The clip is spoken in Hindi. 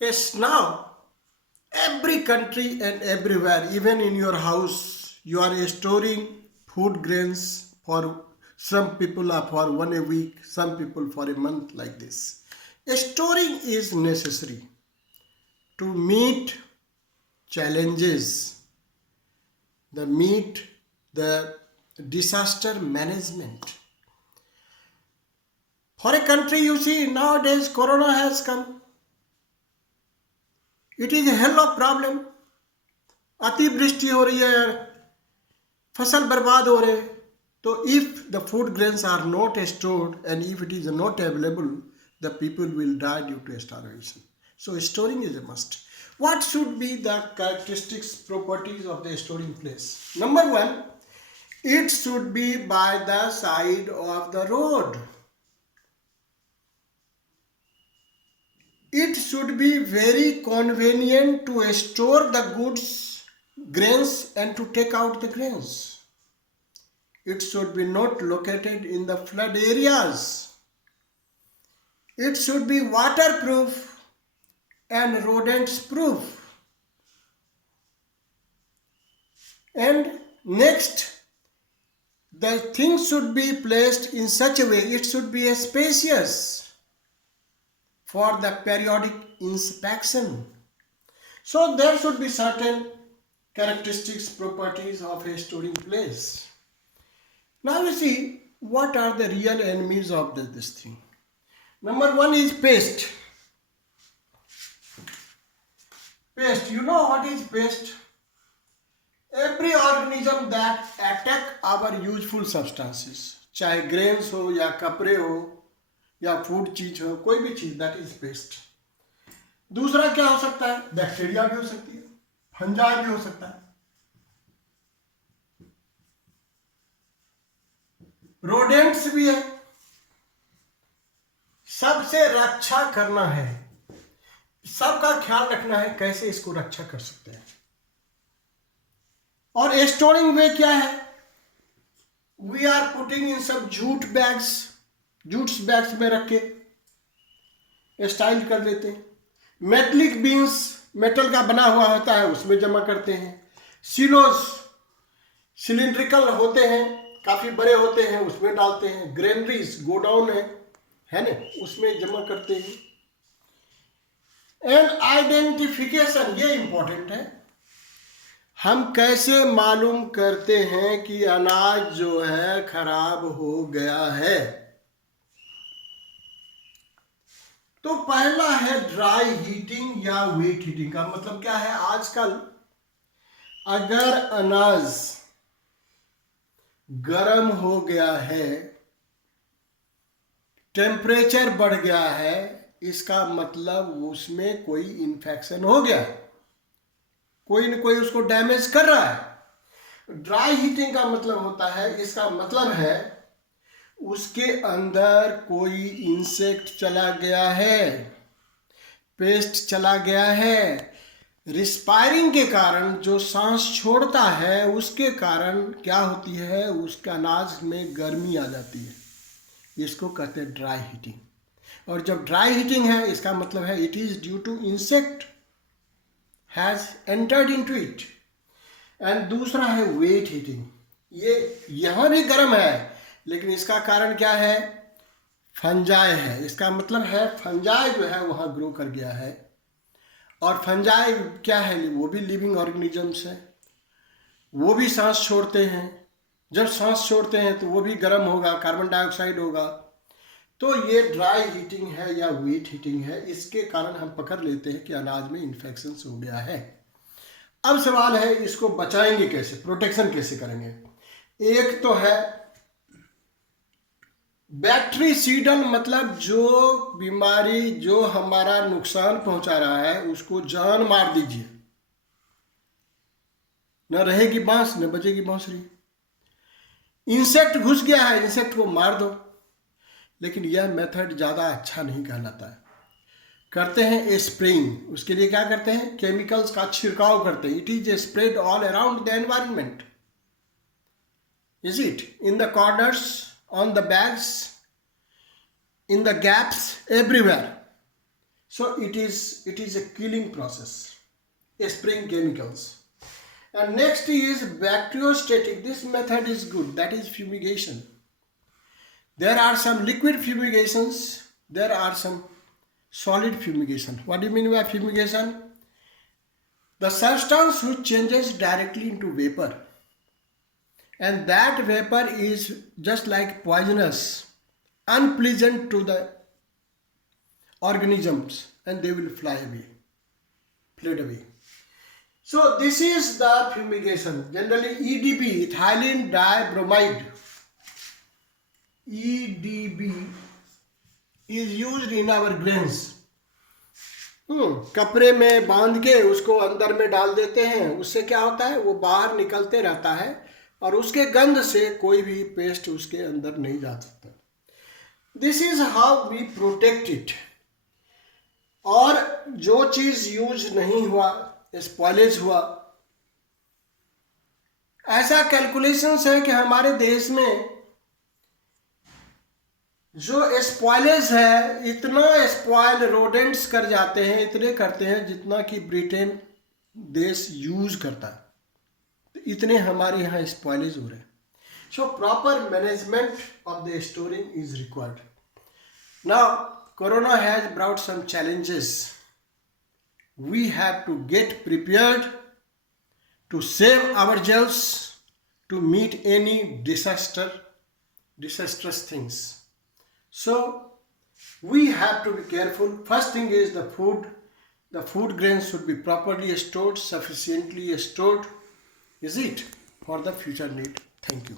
Yes, now every country and everywhere, even in your house, you are storing food grains for some people are for 1 a week, some people for a month like this. Storing is necessary to meet challenges, the meet the disaster management. For a country, you see, nowadays Corona has come. It is a hell of problem. अतिवृष्टि हो रही है यार, फसल बर्बाद हो रहे हैं. तो if the food grains are not stored and if it is not available, the people will die due to starvation. So storing is a must. What should be the characteristics, properties of the storing place? Number one, it should be by the side of the road. It should be very convenient to store the goods, grains, and to take out the grains. It should be not located in the flood areas. It should be waterproof and rodents proof. And next, the things should be placed in such a way, it should be spacious for the periodic inspection. So there should be certain characteristics, properties of a storing place. Now you see, what are the real enemies of this thing? Number one is pest. Pest, you know what is pest? Every organism that attack our useful substances, चाहे grains हो या कपड़े हो या फूड चीज हो, कोई भी चीज, दैट इज पेस्ट. दूसरा क्या हो सकता है? बैक्टीरिया भी हो सकती है, फंजाई भी हो सकता है, रोडेंट्स भी है. सबसे रक्षा करना है, सबका ख्याल रखना है कैसे इसको रक्षा कर सकते हैं. और स्टोरिंग वे क्या है? वी आर पुटिंग इन सब जूट बैग्स में रख के स्टाइल कर देते हैं. मेटलिक बीन्स, मेटल का बना हुआ होता है, उसमें जमा करते हैं. सिलोज सिलिंड्रिकल होते हैं, काफी बड़े होते हैं, उसमें डालते हैं. ग्रेनरीज, गोडाउन है ना, उसमें जमा करते हैं. एंड आइडेंटिफिकेशन, ये इंपॉर्टेंट है. हम कैसे मालूम करते हैं कि अनाज जो है खराब हो गया है? तो पहला है ड्राई हीटिंग या वेट हीटिंग. का मतलब क्या है? आजकल अगर अनाज गर्म हो गया है, टेम्परेचर बढ़ गया है, इसका मतलब उसमें कोई इन्फेक्शन हो गया, कोई न कोई उसको डैमेज कर रहा है. ड्राई हीटिंग का मतलब होता है, इसका मतलब है उसके अंदर कोई इंसेक्ट चला गया है, पेस्ट चला गया है. रिस्पायरिंग के कारण जो सांस छोड़ता है, उसके कारण क्या होती है, उसके अनाज में गर्मी आ जाती है. इसको कहते हैं ड्राई हीटिंग. और जब ड्राई हीटिंग है, इसका मतलब है it is due to insect has entered into it. And दूसरा है वेट हीटिंग. ये यहां भी गर्म है, लेकिन इसका कारण क्या है? फंजाई है. इसका मतलब है फंजाई जो है वहां ग्रो कर गया है. और फंजाई क्या है? वो भी लिविंग ऑर्गेनिजम्स है, वो भी सांस छोड़ते हैं. जब सांस छोड़ते हैं तो वो भी गर्म होगा, कार्बन डाइऑक्साइड होगा. तो ये ड्राई हीटिंग है या वेट हीटिंग है. इसके कारण हम पकड़ लेते हैं कि अनाज में इन्फेक्शन हो गया है. अब सवाल है, इसको बचाएंगे कैसे, प्रोटेक्शन कैसे करेंगे? एक तो है बैक्टीरिसीडल, मतलब जो बीमारी जो हमारा नुकसान पहुंचा रहा है उसको जान मार दीजिए. न रहेगी बांस न बजेगी बांसुरी. इंसेक्ट घुस गया है, इंसेक्ट को मार दो. लेकिन यह मेथड ज़्यादा अच्छा नहीं कहलाता है. करते हैं स्प्रेइंग. उसके लिए क्या करते हैं? केमिकल्स का छिड़काव करते हैं. It is spread all around the environment. Is it in the corners, on the bags, in the gaps, everywhere. So it is a killing process, spraying chemicals. And next is bacteriostatic. This method is good, that is fumigation. There are some liquid fumigations, there are some solid fumigation. What do you mean by fumigation? The substance which changes directly into vapor, and that vapor is just like poisonous, unpleasant to the organisms, and they will fled away. So this is the fumigation. Generally EDB, ethylene dibromide, EDB is used in our grains. कपड़े में बांध के उसको अंदर में डाल देते हैं, उससे क्या होता है, वो बाहर निकलते रहता है और उसके गंध से कोई भी पेस्ट उसके अंदर नहीं जा सकता. This is how we protect it. और जो चीज यूज नहीं हुआ, स्पॉइलेज हुआ, ऐसा कैलकुलेशंस है कि हमारे देश में जो स्पॉइलेज है, इतना स्पॉइल रोडेंट्स कर जाते हैं, इतने करते हैं जितना कि ब्रिटेन देश यूज करता है. तो इतने हमारे यहाँ स्पॉइलेज हो रहे हैं. So proper management of the storing is required. Now corona has brought some challenges. We have to get prepared to save ourselves to meet any disastrous things. So we have to be careful. First thing is the food. The food grains should be properly stored, sufficiently stored. Is it for the future need? Thank you.